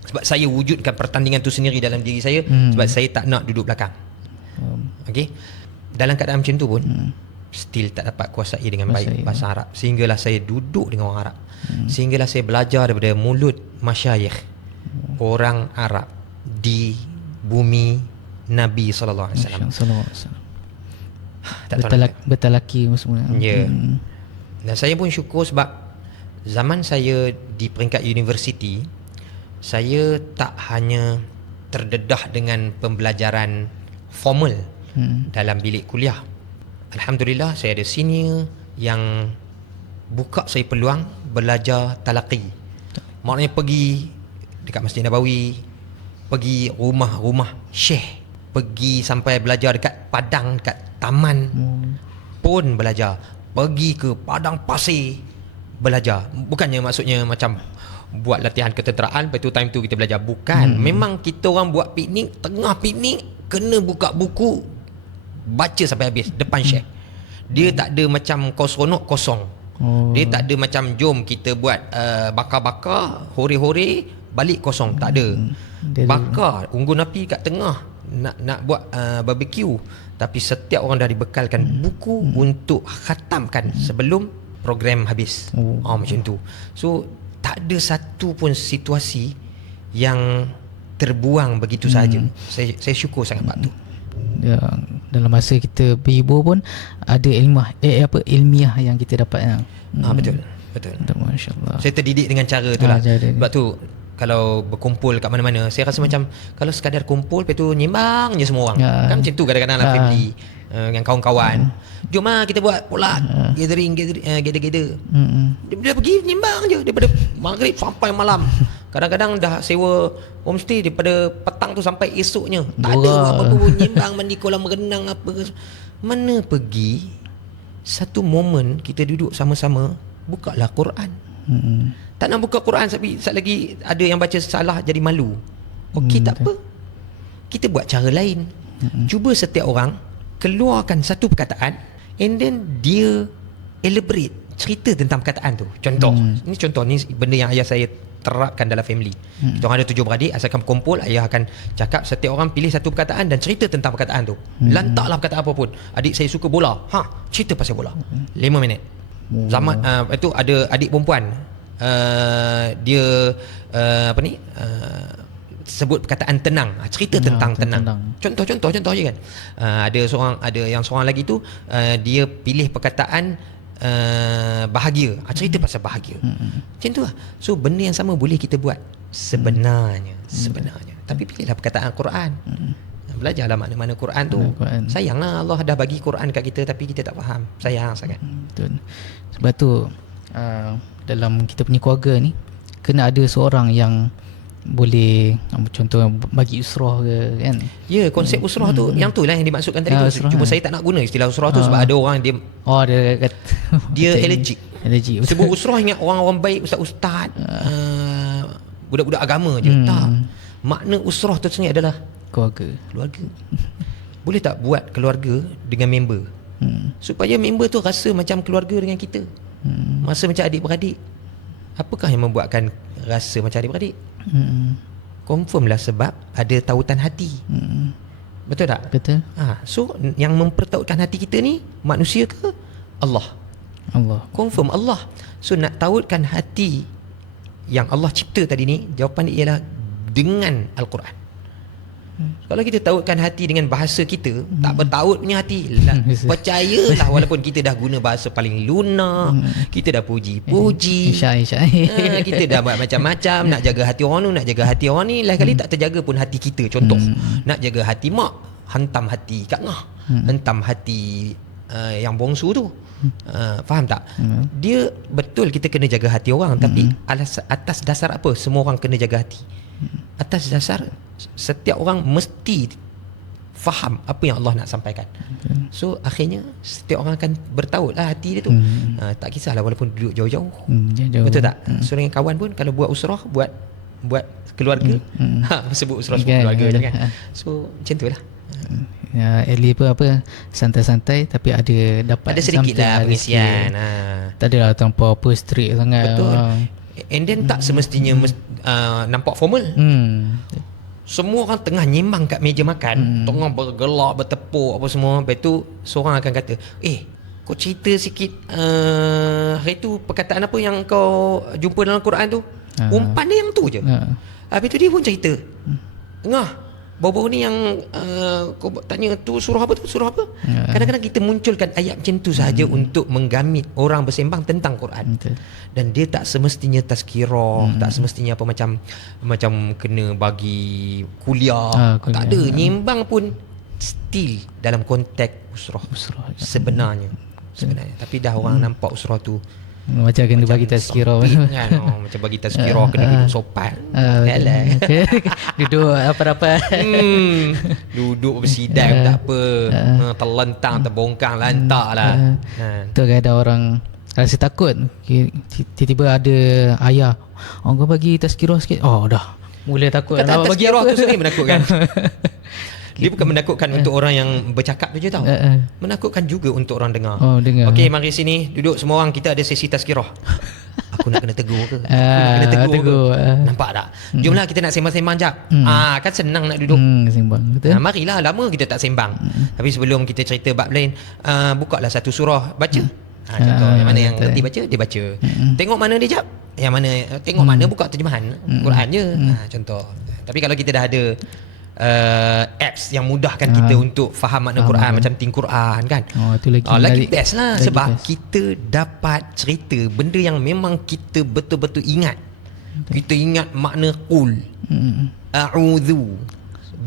Sebab saya wujudkan pertandingan tu sendiri dalam diri saya. Sebab saya tak nak duduk belakang. Okay. Dalam keadaan macam tu pun still tak dapat kuasai dengan baik bahasa Arab. Sehinggalah saya duduk dengan orang Arab. Sehinggalah saya belajar daripada mulut masyayikh orang Arab di bumi Nabi sallallahu alaihi wasallam. Bertalaki semua. Ya. Dan saya pun syukur sebab zaman saya di peringkat universiti, saya tak hanya terdedah dengan pembelajaran formal dalam bilik kuliah. Alhamdulillah saya ada senior yang buka saya peluang belajar talaqi. Maknanya pergi dekat Masjid Nabawi, pergi rumah-rumah syekh, pergi sampai belajar dekat padang, dekat taman pun belajar, pergi ke padang pasir belajar. Bukannya maksudnya macam buat latihan ketenteraan, lepas tu time tu kita belajar. Bukan. Memang kita orang buat piknik, tengah piknik kena buka buku, baca sampai habis depan syekh. Dia tak ada macam kau seronok kosong. Dia tak ada macam jom kita buat bakar-bakar, hore-hore, balik kosong. Tak ada. Bakar, unggun api kat tengah, nak buat barbecue. Tapi setiap orang dah dibekalkan buku untuk khatamkan sebelum program habis. Macam tu. So tak ada satu pun situasi yang terbuang begitu saja. Saya syukur sangat Pak tu. Ya, dalam masa kita berhibur pun ada ilmiah yang kita dapat. Betul. Masya-Allah. Saya terdidik dengan cara tu lah. Sebab tu kalau berkumpul kat mana-mana, saya rasa macam kalau sekadar kumpul lepas tu nyimbang je semua orang. Kan macam tu kadang-kadang dalam family dengan kawan-kawan. Jom lah kita buat potluck, gathering, gather. Dia pergi nyimbang je daripada maghrib sampai malam. Kadang-kadang dah sewa homestay daripada petang tu sampai esoknya. Tak ada apa-apa pun, nyimbang mandi kolam renang apa. Mana pergi satu momen kita duduk sama-sama, bukalah Quran. Tak nak buka Quran saat lagi ada yang baca salah jadi malu. Okey, tak apa. Kita buat cara lain. Cuba setiap orang keluarkan satu perkataan and then dia elaborate, cerita tentang perkataan tu. Contoh, ni benda yang ayah saya terapkan dalam family. Kita orang ada 7 beradik, asalkan berkumpul, ayah akan cakap setiap orang pilih satu perkataan dan cerita tentang perkataan tu. Lantaklah perkataan apa pun. Adik saya suka bola. Cerita pasal bola. 5 minit. Zaman itu ada adik perempuan. Dia sebut perkataan tenang, cerita tentang tenang. Contoh je kan. Ada seorang lagi tu dia pilih perkataan bahagia, cerita pasal bahagia. Macam tu lah. So benda yang sama boleh kita buat sebenarnya. Tapi pilihlah perkataan Al-Quran. belajarlah makna-makna Quran tu. Quran. Sayanglah Allah dah bagi Quran kat kita tapi kita tak faham. Sayang sangat. Betul. Sebab tu dalam kita punya keluarga ni kena ada seorang yang boleh contoh bagi usrah ke kan. Ya, konsep usrah tu yang tu lah yang dimaksudkan tadi tu. Cuma saya tak nak guna istilah usrah tu sebab ada orang dia dia kata dia allergic. Sebut usrah ingat orang-orang baik, ustaz-ustaz, budak-budak agama je. Tak. Makna usrah tu sebenarnya adalah keluarga. Boleh tak buat keluarga dengan member? Supaya member tu rasa macam keluarga dengan kita. Rasa macam adik-beradik. Apakah yang membuatkan rasa macam adik-beradik? Confirm lah sebab ada tautan hati. Betul tak? Betul. So yang mempertautkan hati kita ni manusia ke Allah? Confirm Allah. So nak tautkan hati yang Allah cipta tadi ni, jawapan dia ialah dengan Al-Quran. Kalau kita tautkan hati dengan bahasa kita, tak bertaut punya hati lah. Percayalah walaupun kita dah guna bahasa paling lunak, kita dah puji-puji, kita dah buat macam-macam, nak jaga hati orang tu, nak jaga hati orang ni, lain kali tak terjaga pun hati kita. Contoh, nak jaga hati mak, hentam hati Kak Ngah, hentam hati yang bongsu tu. Faham tak? Dia betul kita kena jaga hati orang, tapi atas dasar apa semua orang kena jaga hati? Atas dasar setiap orang mesti faham apa yang Allah nak sampaikan. So akhirnya setiap orang akan bertaut lah hati dia tu. Tak kisahlah walaupun duduk jauh-jauh. Betul tak? So dengan kawan pun kalau buat usrah, buat keluarga, sebut usrah sebut keluarga je kan. So macam tu lah. Early apa santai-santai tapi dapat ada sedikit lah pengisian. Tak adalah terlampau strict sangat. Betul. And then tak semestinya nampak formal. Semua orang tengah nyembang kat meja makan, tengah bergelak, bertepuk apa semua. Lepas tu seorang akan kata, kau cerita sikit hari tu perkataan apa yang kau jumpa dalam Quran tu. Umpan dia yang tu je. Habis tu dia pun cerita, Ngah, baru-baru ni yang kau tanya tu surah apa tu? Surah apa? Kadang-kadang kita munculkan ayat macam tu sahaja untuk menggamit orang bersembang tentang Quran. Dan dia tak semestinya tazkirah, tak semestinya apa macam kena bagi kuliah. Tak ada, nyembang pun still dalam konteks usrah sebenarnya. Tapi dah orang nampak usrah tu macam kena bagi tazkirah kan? Macam bagi tazkirah kena duduk sopan. Duduk apa-apa. Duduk bersidang tak apa. Terlentang, terbongkang, lantak lah. Tu kan ada orang rasa takut. Tiba-tiba ada ayah, kau bagi tazkirah sikit. Dah mula takut. Kata tazkirah tu sendiri menakutkan. Dia bukan menakutkan untuk orang yang bercakap tu je tau. Menakutkan juga untuk orang dengar. Okey, mari sini duduk semua orang, kita ada sesi tazkirah. Aku nak kena tegur ke? Aku nak kena tegur ke? Nampak tak? Jomlah kita nak sembang-sembang jap. Kan senang nak duduk. Sembang. Betul. Marilah, lama kita tak sembang. Tapi sebelum kita cerita bab lain, bukalah satu surah, baca. Contoh yang mana yang nanti baca, dia baca. Tengok mana dia jap. Yang mana tengok mana, buka terjemahan Quran je. Contoh. Tapi kalau kita dah ada apps yang mudahkan kita untuk faham makna Quran, macam Think Quran kan, itu lagi best lah. Sebab best. kita dapat cerita benda yang memang kita betul-betul ingat. Kita ingat makna qul, a'udhu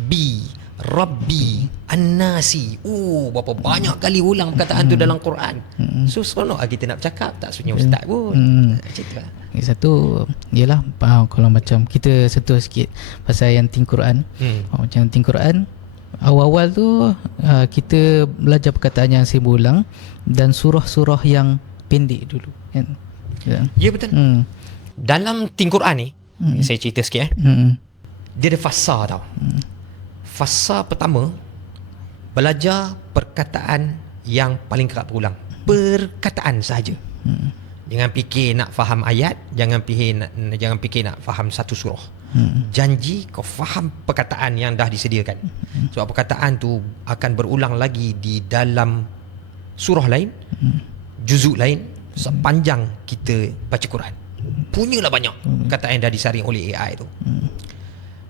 bi Rabbi An-Nasi. Berapa banyak kali ulang perkataan tu dalam Quran. So seronok lah kita nak bercakap, tak sunyi ustaz pun. Macam tu lah. Satu ialah kalau macam kita sentuh sikit pasal yang Think Quran. Macam Think Quran, awal-awal tu kita belajar perkataan yang seribu ulang dan surah-surah yang pendek dulu kan. Ya betul. Dalam Think Quran ni, saya cerita sikit dia ada fasa tau. Fasa pertama, belajar perkataan yang paling kerap berulang. Perkataan sahaja. Jangan fikir nak faham ayat, jangan fikir nak faham satu surah. Janji kau faham perkataan yang dah disediakan. Sebab perkataan tu akan berulang lagi di dalam surah lain, juzuk lain sepanjang kita baca Quran. Punyalah banyak perkataan yang dah disaring oleh AI tu.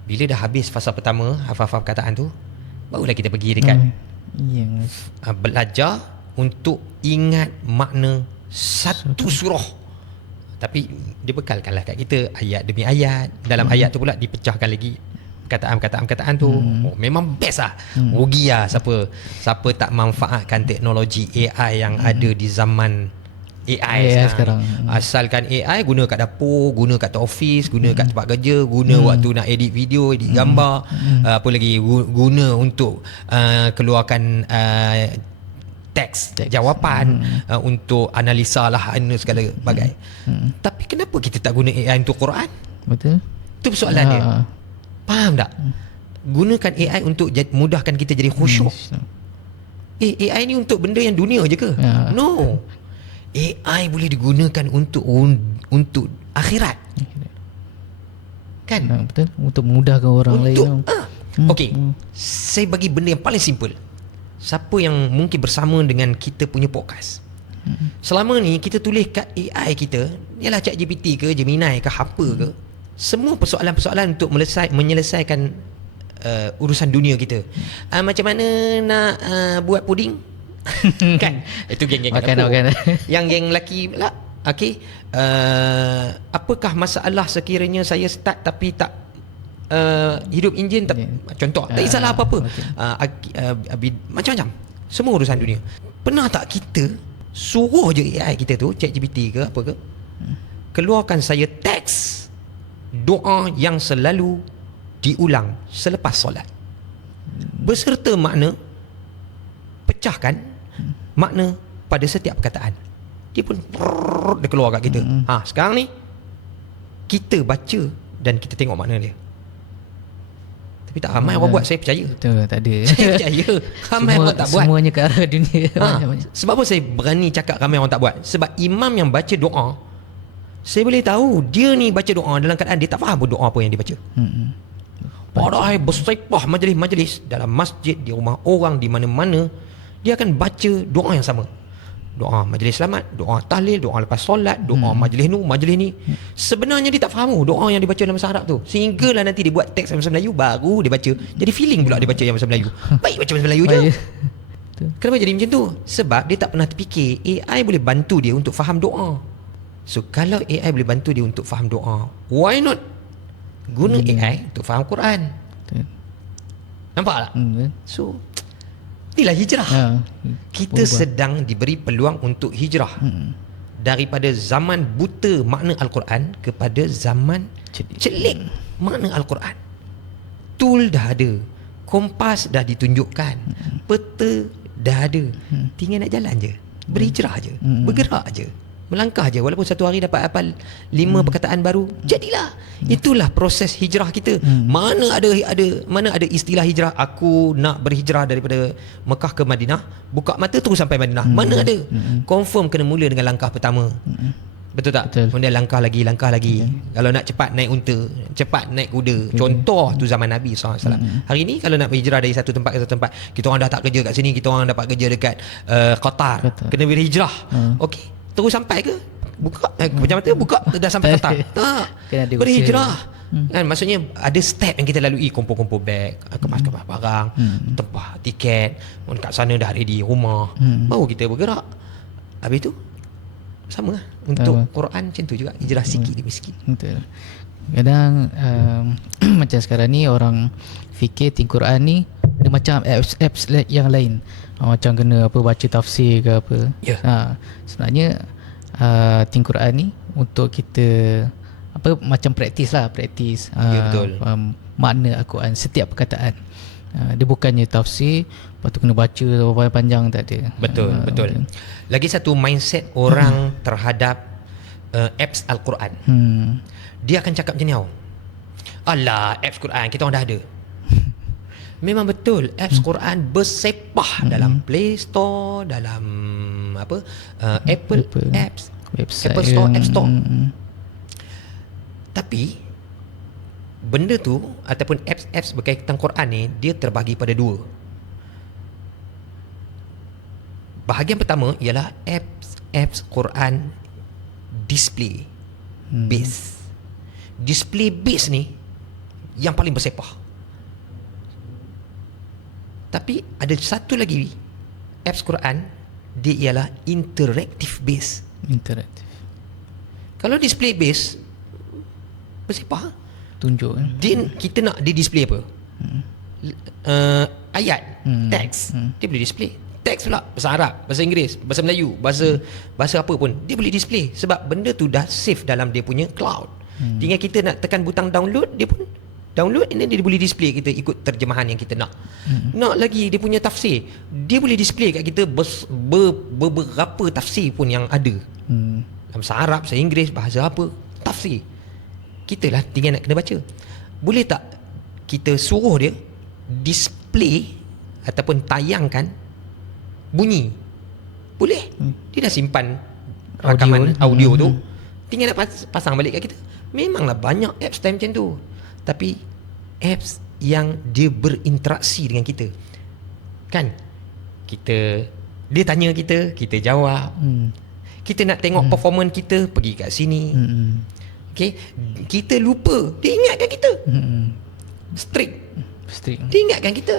Bila dah habis fasa pertama, hafal-hafal perkataan tu, barulah kita pergi dekat belajar untuk ingat makna satu surah. Tapi dia bekalkanlah kat kita ayat demi ayat. Dalam ayat tu pula dipecahkan lagi perkataan tu memang best lah. Rugi lah siapa tak manfaatkan teknologi AI yang ada di zaman AI sekarang. Asalkan AI, guna kat dapur, guna kat office, guna kat tempat kerja, guna waktu nak edit video, edit gambar, apa lagi, guna untuk keluarkan teks jawapan, untuk analisa lah segala bagai. Tapi kenapa kita tak guna AI untuk Quran? Betul. Itu persoalan dia. Faham tak? Gunakan AI untuk mudahkan kita jadi khusyuk. AI ni untuk benda yang dunia je ke? No. AI boleh digunakan untuk akhirat. Kan? Betul. Untuk memudahkan orang lain. Okey. Saya bagi benda yang paling simple. Siapa yang mungkin bersama dengan kita punya podcast, selama ni kita tulis kat AI kita, ialah ChatGPT ke, Gemini ke, apa ke, semua persoalan-persoalan untuk menyelesaikan urusan dunia kita. Macam mana nak buat puding? Kan? Itu geng-geng makan. Yang geng lelaki pula, okey, apakah masalah sekiranya saya start tapi tak hidup enjin contoh, tak kisahlah apa-apa, macam-macam, semua urusan dunia. Pernah tak kita suruh je AI kita tu, ChatGPT ke apa ke, keluarkan saya teks doa yang selalu diulang selepas solat beserta makna, pecahkan makna pada setiap perkataan. Dia pun dia keluar kat kita. Sekarang ni kita baca dan kita tengok makna dia. Tapi tak ramai orang buat, saya percaya. Betul, tak ada. Saya percaya ramai orang tak buat. Semuanya ke arah dunia. Sebab apa saya berani cakap ramai orang tak buat? Sebab imam yang baca doa, saya boleh tahu dia ni baca doa dalam keadaan dia tak faham pun doa apa yang dia baca. Padahal bersepah majlis-majlis dalam masjid, di rumah orang, di mana-mana, dia akan baca doa yang sama. Doa majlis selamat, doa tahlil, doa lepas solat, doa majlis ni. Sebenarnya dia tak faham doa yang dibaca dalam bahasa Arab tu. Sehinggalah nanti dia buat teks dalam bahasa Melayu, baru dia baca. Jadi feeling pula dia baca yang bahasa Melayu. Baik baca bahasa Melayu je. Kenapa jadi macam tu? Sebab dia tak pernah terfikir AI boleh bantu dia untuk faham doa. So kalau AI boleh bantu dia untuk faham doa, why not guna AI untuk faham Quran? Nampak tak? So inilah hijrah. Kita sedang diberi peluang untuk hijrah daripada zaman buta makna Al-Quran kepada zaman celik makna Al-Quran. Tool dah ada, kompas dah ditunjukkan, peta dah ada, tinggal nak jalan je, berhijrah je, bergerak je, melangkah je. Walaupun satu hari dapat hafal 5 perkataan baru, jadilah. Itulah proses hijrah kita. Mana ada istilah hijrah, aku nak berhijrah daripada Mekah ke Madinah, buka mata terus sampai Madinah. Mana ada? Confirm kena mula dengan langkah pertama. Betul tak? Betul. Kemudian langkah lagi. Kalau nak cepat naik unta, cepat naik kuda. Contoh tu zaman Nabi SAW. Hari ni kalau nak berhijrah dari satu tempat ke satu tempat, kita orang dah tak kerja kat sini, kita orang dapat kerja dekat Qatar. Kena berhijrah. Okey, terus sampai ke? Buka macam mana buka dah sampai Qatar. Tak. Berhijrah. Kan, maksudnya ada step yang kita lalui, kumpul-kumpul beg, kemas barang, tempah tiket, kat sana dah ready rumah, baru kita bergerak. Habis tu sama lah untuk Quran, macam tu juga, hijrah sikit demi sikit. Betul. Kadang macam sekarang ni orang fikir Think Quran ni dia macam apps yang lain. Macam kena apa, baca tafsir ke apa. Sebenarnya Think Quran ni untuk kita apa, macam praktis betul. Makna Al-Quran, setiap perkataan. Dia bukannya tafsir, lepas tu kena baca panjang, tak ada. Betul. Lagi satu mindset orang terhadap apps Al-Quran. Dia akan cakap macam ni, alah, apps Quran kita orang dah ada. Memang betul, apps Quran bersepah dalam Play Store, dalam apa, Apple Apps, website, Apple Store, App Store. Tapi benda tu ataupun apps berkaitan Quran ni, dia terbahagi pada dua. Bahagian pertama ialah apps Quran display base. Display base ni yang paling bersepah. Tapi ada satu lagi apps Quran, dia ialah interactive base. Interaktif. Kalau display base bersepah, tunjuk. Kita nak dia display apa? Ayat, teks, dia boleh display. Teks pula bahasa Arab, bahasa Inggeris, bahasa Melayu, bahasa apa pun dia boleh display sebab benda tu dah save dalam dia punya cloud. Tinggal kita nak tekan butang download, dia pun download, and then dia boleh display kita ikut terjemahan yang kita nak. Nak lagi dia punya tafsir, dia boleh display kat kita beberapa tafsir pun yang ada. Dalam bahasa Arab, bahasa Inggeris, bahasa apa, tafsir. Kita lah tinggal nak kena baca. Boleh tak kita suruh dia display ataupun tayangkan bunyi? Boleh. Dia dah simpan rakaman audio tu, tinggal nak pasang balik kat kita. Memanglah banyak apps time macam tu, tapi apps yang dia berinteraksi dengan kita, kan? Dia tanya kita, kita jawab. Kita nak tengok performance kita, pergi kat sini. Okay? Kita lupa, dia ingatkan kita. Strict. Dia ingatkan kita.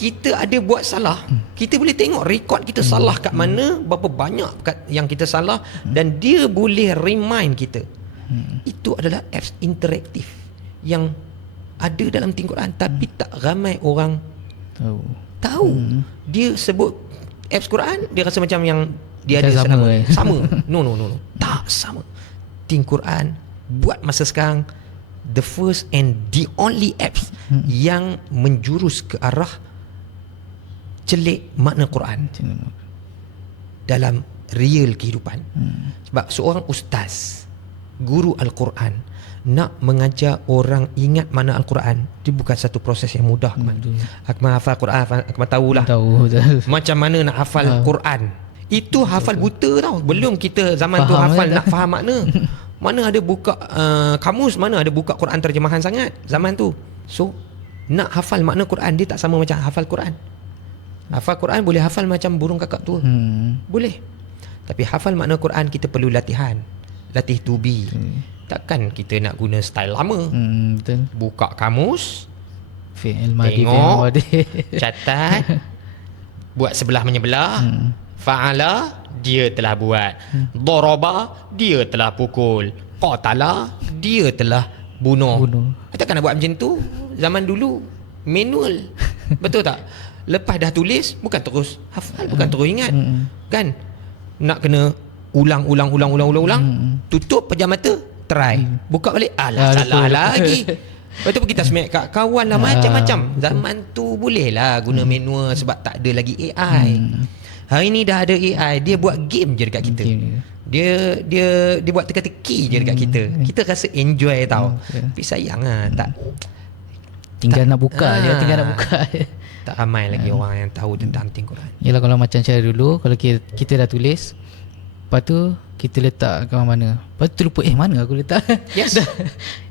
Kita ada buat salah, kita boleh tengok rekod kita salah kat mana, berapa banyak yang kita salah, dan dia boleh remind kita. Itu adalah apps interaktif yang ada dalam Al-Quran, tapi tak ramai orang tahu. Dia sebut apps Quran, dia rasa macam yang dia ada sama. No. Tak sama. Al-Quran buat masa sekarang the first and the only apps yang menjurus ke arah celik makna Quran dalam real kehidupan. Sebab seorang ustaz, guru Al-Quran, nak mengajar orang ingat makna Al-Quran, dia bukan satu proses yang mudah. Akmal hafal Quran, Akmal tahulah macam mana nak hafal Quran. Itu hafal buta tau. Belum kita zaman tu hafal nak faham makna. Mana ada buka kamus, mana ada buka Quran terjemahan sangat zaman tu. So nak hafal makna Quran, dia tak sama macam hafal Quran. Hafal Quran boleh hafal macam burung kakak tua. Boleh. Tapi hafal makna Quran kita perlu latihan. Latih tubi. Takkan kita nak guna style lama. Betul. Buka kamus, fi'il madi, tengok, catat, buat sebelah menyebelah. Fa'ala, dia telah buat. Daraba, dia telah pukul. Qatala, dia telah bunuh. Takkan nak buat macam tu zaman dulu. Manual. Betul tak? Lepas dah tulis, bukan terus hafal, bukan terus ingat. Kan? Nak kena ulang. Tutup pejam mata, try. Buka balik, salah lagi. Lepas tu kita smack kat kawan lah, macam-macam. Zaman tu boleh lah guna manual sebab tak ada lagi AI. Hari ni dah ada AI, dia buat game je dekat kita. Dia buat teka-teki je dekat kita. Kita rasa enjoy tau. Tapi sayang lah, tak tinggal nak buka je, tak ramai lagi orang yang tahu tentang Al-Quran. Yalah, kalau macam cara dulu, kalau kita dah tulis, lepas tu kita letak kat mana, lepas tu lupa mana aku letak. Yes.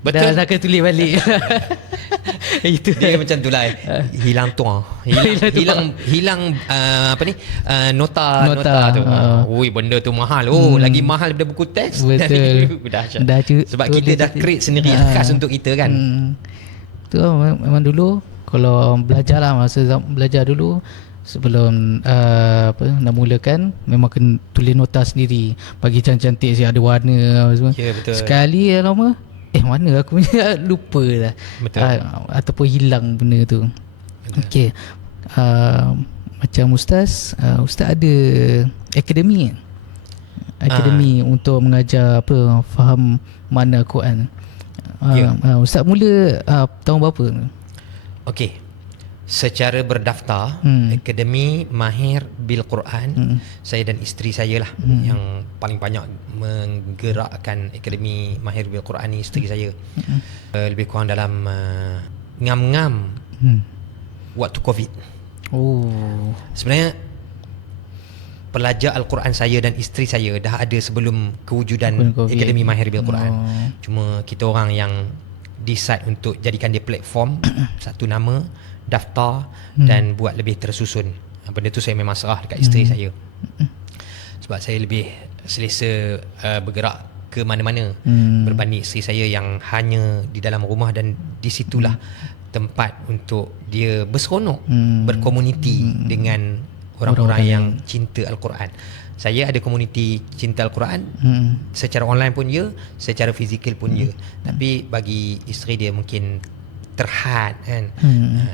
Betul. Dah kena tulis balik. Itu dia macam tu lah. Hilang tuang. Hilang nota tu. Oi, benda tu mahal. Lagi mahal daripada buku teks. Betul. Sebab kita dah create sendiri khas untuk kita kan. Tu memang dulu kalau belajar lah, masa belajar dulu sebelum nak mulakan, memang kena tulis nota sendiri, bagi cantik-cantik, ada warna semua. Ya, betul. Sekali lama mana aku punya lupa dah. Betul. Ataupun hilang benda tu. Okey. Macam ustaz ada akademi untuk mengajar faham makna Quran. Ustaz mula tahun berapa? Okey. Secara berdaftar Akademi Mahir Bil Quran, saya dan isteri saya lah yang paling banyak menggerakkan Akademi Mahir Bil Quran ni, isteri saya. Lebih kurang dalam ngam-ngam waktu Covid. Sebenarnya pelajar Al-Quran saya dan isteri saya dah ada sebelum kewujudan Akademi Mahir Bil Quran. Cuma kita orang yang decide untuk jadikan dia platform, satu nama, daftar dan buat lebih tersusun. Benda tu saya memang serah dekat isteri saya. Sebab saya lebih selesa bergerak ke mana-mana berbanding isteri saya yang hanya di dalam rumah, dan di situlah tempat untuk dia berseronok berkomuniti dengan orang-orang yang cinta Al-Quran. Saya ada komuniti cinta Al-Quran, secara online pun ya, secara fizikal pun ya. Tapi bagi isteri dia mungkin terhad kan.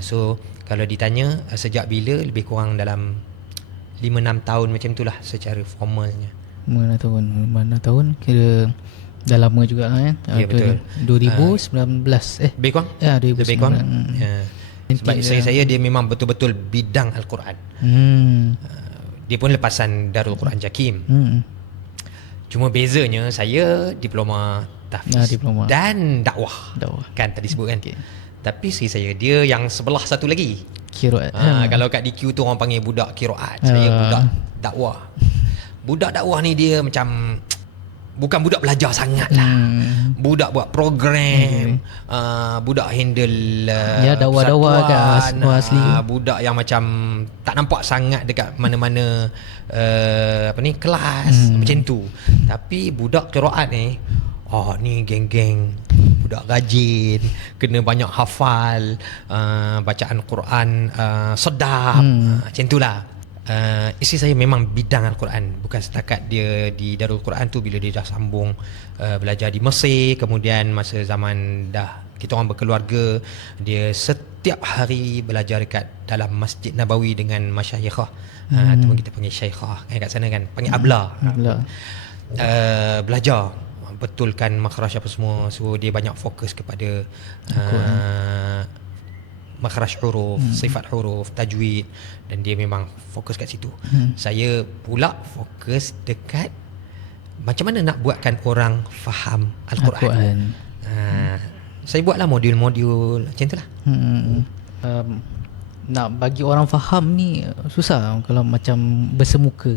So kalau ditanya sejak bila, lebih kurang dalam 5-6 tahun macam itulah secara formalnya. 5 tahun kira dah lama juga kan. Ya, betul. 2019 lebih kurang? Ya, 2019. Lebih kurang. Sebab isteri saya dia memang betul-betul bidang Al-Quran. Dia pun lepasan Darul Quran Jakim. Cuma bezanya saya diploma tahfiz diploma. dan dakwah. Kan tadi sebut kan. Tapi isteri saya dia yang sebelah satu lagi. Qiraat. Kalau kat DQ tu orang panggil budak qiraat. Saya budak dakwah. Budak dakwah ni dia macam bukan budak belajar sangat lah. Budak buat program, budak handle dakwah-dakwah kat asli. Budak yang macam tak nampak sangat dekat mana-mana kelas macam tu. Tapi budak qiraat ni ni geng-geng budak rajin, kena banyak hafal, bacaan Quran sedap, macam itulah. Isteri saya memang bidang Al-Quran. Bukan setakat dia di Darul Quran tu, bila dia dah sambung belajar di Mesir, kemudian masa zaman dah kita orang berkeluarga, dia setiap hari belajar dekat dalam Masjid Nabawi dengan masyayikhah, ataupun kita panggil syaikhah kan kat sana kan, panggil abla. Belajar betulkan makhraj apa semua. So dia banyak fokus kepada makhraj huruf, sifat huruf, tajwid, dan dia memang fokus kat situ. Saya pula fokus dekat macam mana nak buatkan orang faham Al-Quran. Saya buatlah modul-modul macam itulah. Nak bagi orang faham ni susah kalau macam bersemuka.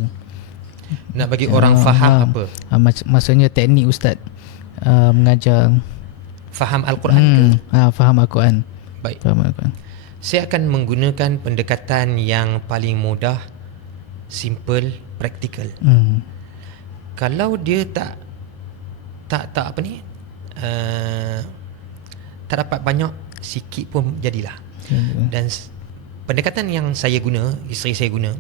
Nak bagi orang faham apa? Maksudnya teknik ustaz mengajar faham Al-Quran ke? Faham Al-Quran. Baik. Saya akan menggunakan pendekatan yang paling mudah, simple, praktikal. Kalau dia tak dapat banyak, sikit pun jadilah. Dan pendekatan yang saya guna, isteri saya guna,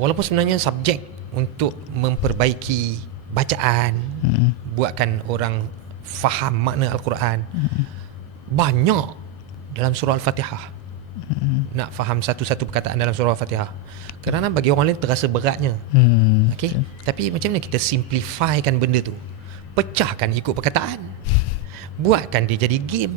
walaupun sebenarnya subjek untuk memperbaiki bacaan, buatkan orang faham makna Al-Quran, banyak dalam surah Al-Fatihah. Nak faham satu-satu perkataan dalam surah Al-Fatihah, kerana bagi orang lain terasa beratnya. Okay? Tapi macam mana kita simplifykan benda tu, pecahkan ikut perkataan, buatkan dia jadi game.